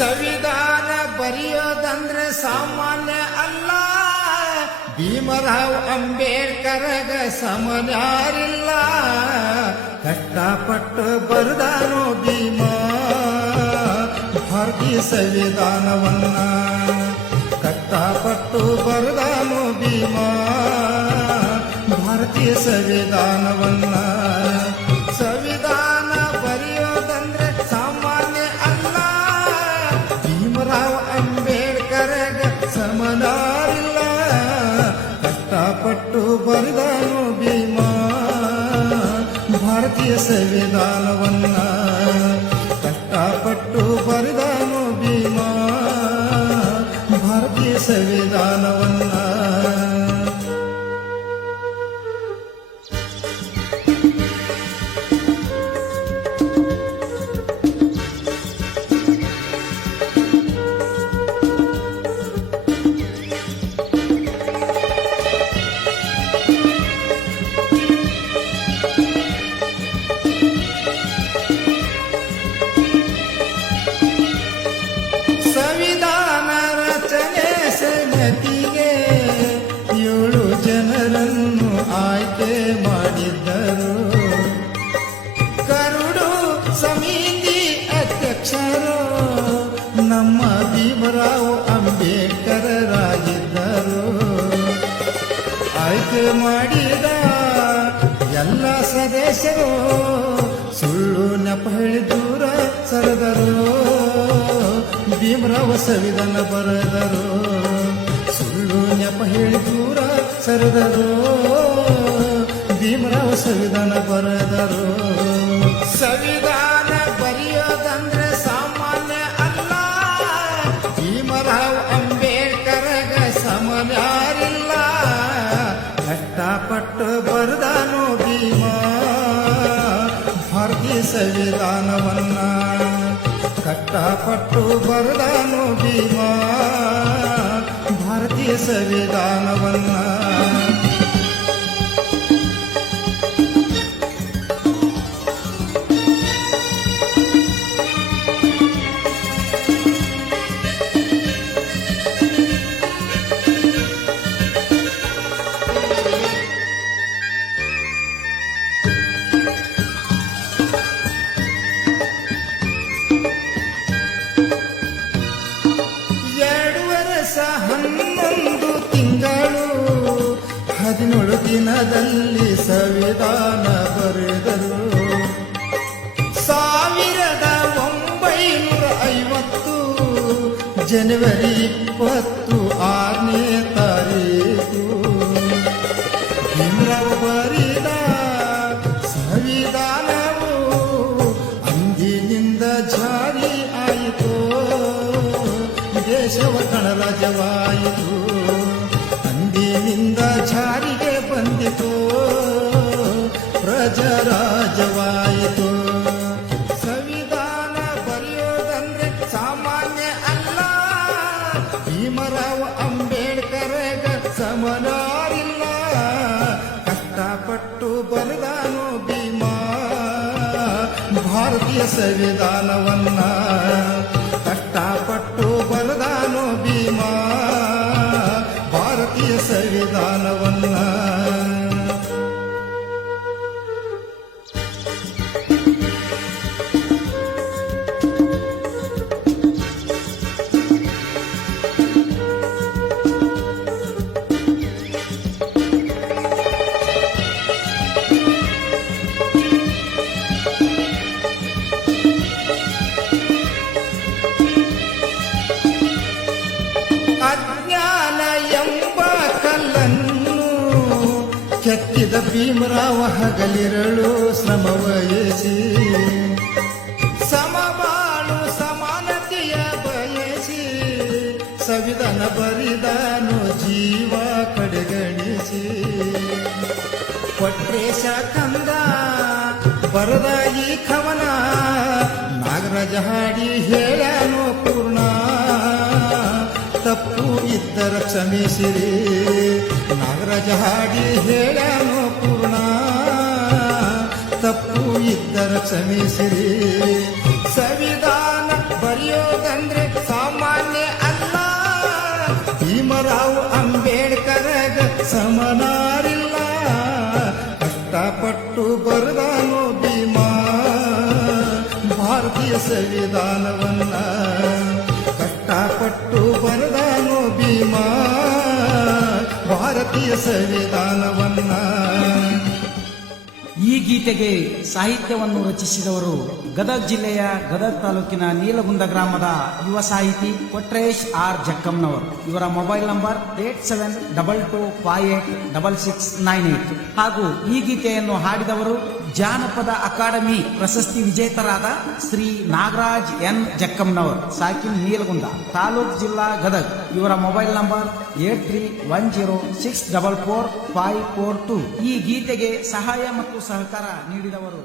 ಸಂವಿಧಾನ ಬರೆಯೋದಂದ್ರೆ ಸಾಮಾನ್ಯ ಅಲ್ಲ, ಭೀಮರಾವ್ ಅಂಬೇಡ್ಕರ್ಗ ಸಮನ್ಯಾರಿಲ್ಲ. ಕಷ್ಟಪಟ್ಟು ಬರೆದಾನು ಭೀಮ ಭಾರತೀಯ ಸಂವಿಧಾನವನ್ನ, ಕಷ್ಟಪಟ್ಟು ಬರೆದಾನು ಭೀಮ ಭಾರತೀಯ ಸಂವಿಧಾನವನ್ನ. ಸಂವಿಧಾನ ಬರೆಯೋದಂದ್ರೆ ಸಾಮಾನ್ಯ ಅಲ್ಲ, ಭೀಮರಾವ್ ಅಂಬೇಡ್ಕರ್ಗ ಸಮನಾರಿಲ್ಲ. ಕಷ್ಟಪಟ್ಟು ಬರೆದಾನು ಭೀಮ ಭಾರತೀಯ ಸಂವಿಧಾನವನ್ನ, ಕಷ್ಟಪಟ್ಟು ಬರೆದಾನು ಭೀಮ ಭಾರತೀಯ ಸಂವಿಧಾನವನ್ನ. ಸಂವಿಧಾನ ರಚನೆ ಸಮಿತಿಗೆ 7 ಜನರನ್ನು ಆಯ್ಕೆ ಮಾಡಿದ್ದರು. ಕರಡು ಸಮಿತಿ ಅಧ್ಯಕ್ಷರು ನಮ್ಮ ಭೀಮರಾವ್ ಅಂಬೇಡ್ಕರರಾಗಿದ್ದರು. ಆಯ್ಕೆ ಮಾಡಿದ ಎಲ್ಲ ಸದಸ್ಯರು ಸುಳ್ಳು ನೆಪ ಹೇಳಿ ದೂರ ಸರಿದರು. ಭೀಮರಾವ್ ಸಂವಿಧಾನ ಬರೆದರು, ಸುಳ್ಳು ನೆಪ ಹೇಳಿ ದೂರ ಸರಿದರು. ಭೀಮರಾವ್ ಸಂವಿಧಾನ ಬರೆದರು. ಸಂವಿಧಾನ ಬರೆಯೋದಂದ್ರೆ ಸಾಮಾನ್ಯ ಅಲ್ಲ, ಭೀಮರಾವ್ ಅಂಬೇಡ್ಕರ್ಗ ಸಮನ್ಯಾರಿಲ್ಲ. ಕಷ್ಟಪಟ್ಟು ಬರೆದಾನು ಭೀಮ ಭಾರತೀಯ ಸಂವಿಧಾನವನ್ನ, ಕಷ್ಟಪಟ್ಟು ಬರೆದಾನು ಭೀಮ ಭಾರತೀಯ ಸಂವಿಧಾನವನ್ನ. ತಿಂಗಳು 17 ದಿನದಲ್ಲಿ ಸಂವಿಧಾನ ಬರೆದರು. 1950 ಜನವರಿ 26ನೇ ತಾರೀಕು ಭೀಮರಾವ್ ಬರೆದ ಸಂವಿಧಾನವು ಅಂದಿನಿಂದ ಜಾರಿ ಆಯಿತು. ದೇಶವ ಗಣರಾಜ್ಯವಾಯಿತು, ಅಂದಿನಿಂದ ಜಾರಿಗೆ ಬಂದಿತು, ಪ್ರಜಾರಾಜ್ಯವಾಯಿತು. ಸಂವಿಧಾನ ಬರೆಯೋದಂದ್ರೆ ಸಾಮಾನ್ಯ ಅಲ್ಲ, ಭೀಮರಾವ್ ಅಂಬೇಡ್ಕರ್ಗ ಸಮನಾರಿಲ್ಲ. ಕಷ್ಟಪಟ್ಟು ಬರೆದಾನು ಭೀಮ ಭಾರತೀಯ ಸಂವಿಧಾನವನ್ನ, ಕಷ್ಟಪಟ್ಟು ಬರೆದಾನು ಭೀಮ ಭಾರತೀಯ ಸಂವಿಧಾನವನ್ನ. ಅಜ್ಞಾನ ಎಂಬ ಕಲ್ಲನ್ನು ದುಡಿದ ಭೀಮರಾವ ಹಗಲಿರಳು ಶ್ರಮ ವಹಿಸಿ ಸಮಬಾಳು ಸಮಾನತೆಯ ಬಯಸಿ ಸಂವಿಧಾನ ಬರಿದಾನು ಜೀವ ಕಡೆಗಣಿಸಿ ಕೊಟ್ರೇಶ ಕಂದ ಬರದ ಈ ಕವನ ನಾಗರಾಜ ಹಾಡಿ ಹೇಳ್ಯಾನೋ ಪೂರ್ಣ ತಪ್ಪು ಇದ್ದರ ಕ್ಷಮಿಸಿರಿ ನಾಗರಾಜ ಹಾಡಿ ಹೇಳ್ಯಾನೋ ಪೂರ್ಣ ತಪ್ಪು ಇದ್ದರ ಕ್ಷಮಿಸಿರಿ ಸಂವಿಧಾನ ಬರೆಯೋದಂದ್ರೆ ಸಾಮಾನ್ಯ ಅಲ್ಲ ಭೀಮರಾವ್ ಅಂಬೇಡ್ಕರ್ಗ ಸಮನಾರಿಲ್ಲ ಕಷ್ಟಪಟ್ಟು ಬರೆದಾನೋ ಭೀಮಾ ಭಾರತೀಯ ಸಂವಿಧಾನವನ್ನ ಕಷ್ಟಪಟ್ಟು ಬರೆದಾನೋ ಭೀಮಾ ಭಾರತೀಯ ಸಂವಿಧಾನವನ್ನ. ಈ ಗೀತೆಗೆ ಸಾಹಿತ್ಯವನ್ನು ರಚಿಸಿದವರು ಗದಗ ಜಿಲ್ಲೆಯ ಗದಗ ತಾಲೂಕಿನ ನೀಲಗುಂದ ಗ್ರಾಮದ ಯುವ ಸಾಹಿತಿ ಕೊಟ್ರೇಶ್ ಆರ್ ಜಕ್ಕಂನವರು. ಇವರ ಮೊಬೈಲ್ ನಂಬರ್ 8722586698 ಹಾಗೂ ಈ ಗೀತೆಯನ್ನು ಹಾಡಿದವರು ಜಾನಪದ ಅಕಾಡೆಮಿ ಪ್ರಶಸ್ತಿ ವಿಜೇತರಾದ ಶ್ರೀ ನಾಗರಾಜ್ ಎನ್ ಜಕ್ಕಂನವರು, ಸಾಕಿನ್ ನೀಲಗುಂದ, ತಾಲೂಕ್ ಜಿಲ್ಲಾ ಗದಗ. ಇವರ ಮೊಬೈಲ್ ನಂಬರ್ 8310644542. ಈ ಗೀತೆಗೆ ಸಹಾಯ ಮತ್ತು ಸಹಕಾರ ನೀಡಿದವರು